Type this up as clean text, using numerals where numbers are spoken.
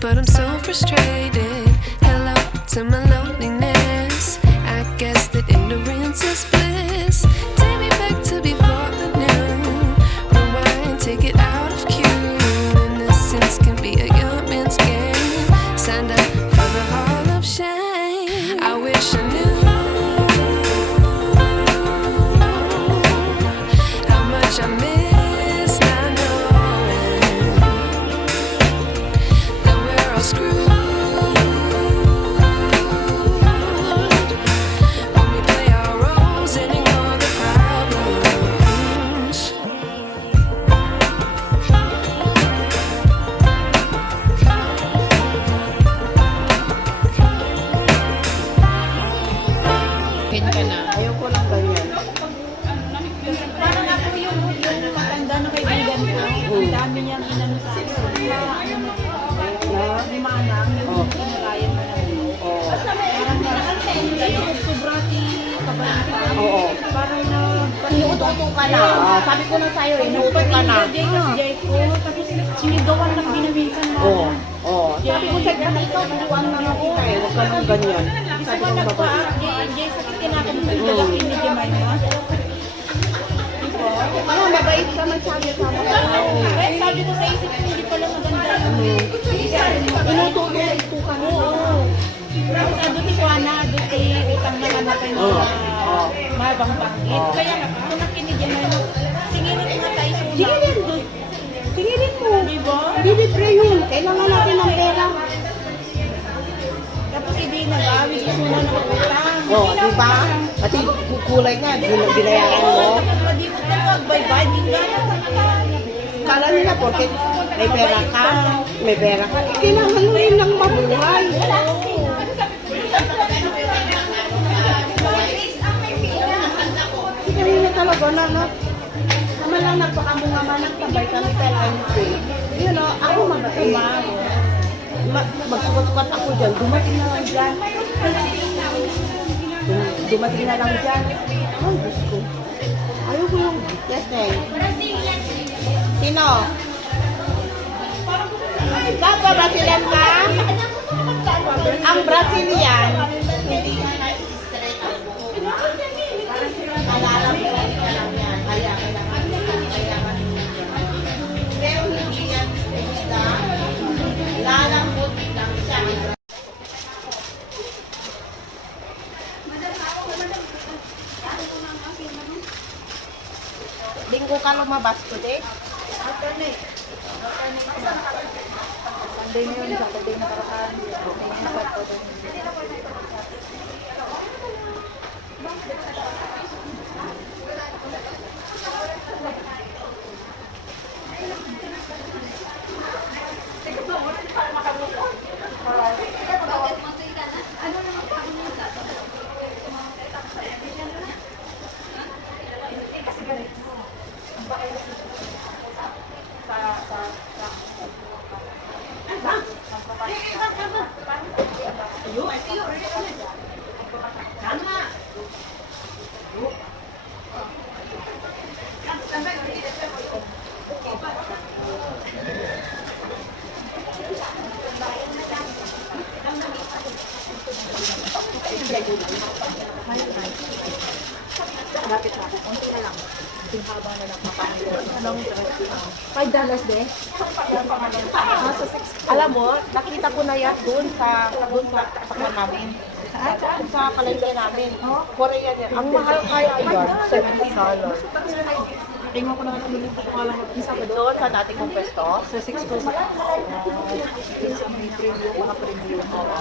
But I'm so frustrated. Hello to my loneliness. I guess that ignorance is bliss. Take me back to before I knew. Rewind, take it out of cue. Innocence can be a young man's game. Signed up for the hall of shame. I wish I knew how much I miss not knowing that we're all screwed when we play our roles and ignore the problems. Pin ka na. Ayoko lang ganyan. Parang ako yung matanda na kaibigan ko. Ang dami niyang inano sa akin. May mga anak, nagkakalayan mo na rin. Parang sobrati kabalita. Oo. Parang na... Inuuto ka na. Sabi ko na sa'yo, inuuto ka na. Jay ko, tapos sinigawan lang dinaminsan mo. Oo. Oo. Sabi ko sa'yo, ganito, buwan na ako. Huwag ka nang ganyan. Gusto ko Jay, sakit kinakam ko yung dalakin ni Jemima. Ano, mabait ka magsabi sa mga tao. Eh, sabi ko sa isip ko, hindi pala maganda. Inuuto ka mo. Tapos doon ko na, doon kay utang na naman kayo mabang banggit. Kaya kung nakinig yan, singilin mo nga tayo sa una. Singilin mo. Singilin mo. Diba? Libre yun. Kailangan natin ng pera. Tapos hindi nagawin ko muna ng utang. Oo, diba? Pati kukulay nga, binayaran mo. Hindi mo na mag-bye-bye, hindi nga Kala nila porket may pera ka, kailangan mo rin ng mabuhay. Hindi na talaga na. Naman lang nagpakamunga-manang tambay kami kay NP. Yun o, ako mabait. Magsukat-sukat ako dyan, dumating na lang dyan. Dumating na lang dyan. Ay, Diyos ko. Ayaw ko yung yes, eh. Sino? Ikaw ba Brazilian ka? Ang Brazilian. Hindi nga na-straight ang buko. Nalalamuan ka lang yan. Kaya kailangan pero hindi yan basta lalambot lang siya. Linggo ka lumabas ko, de? Sunday na yun, Saturday na karakan. Lapit ako, konti na lang. Haba na lang mapangit. Anong $5 de? Alam mo, nakita ko na yan doon sa tapakan namin. Sa palengke namin. Korean yan. Ang mahal kaya yan, $70. Tingnan ko na nga nilito ko lang isa ko Doon sa dati kong pwesto. sa 6%. May premium, mga premium. Oo.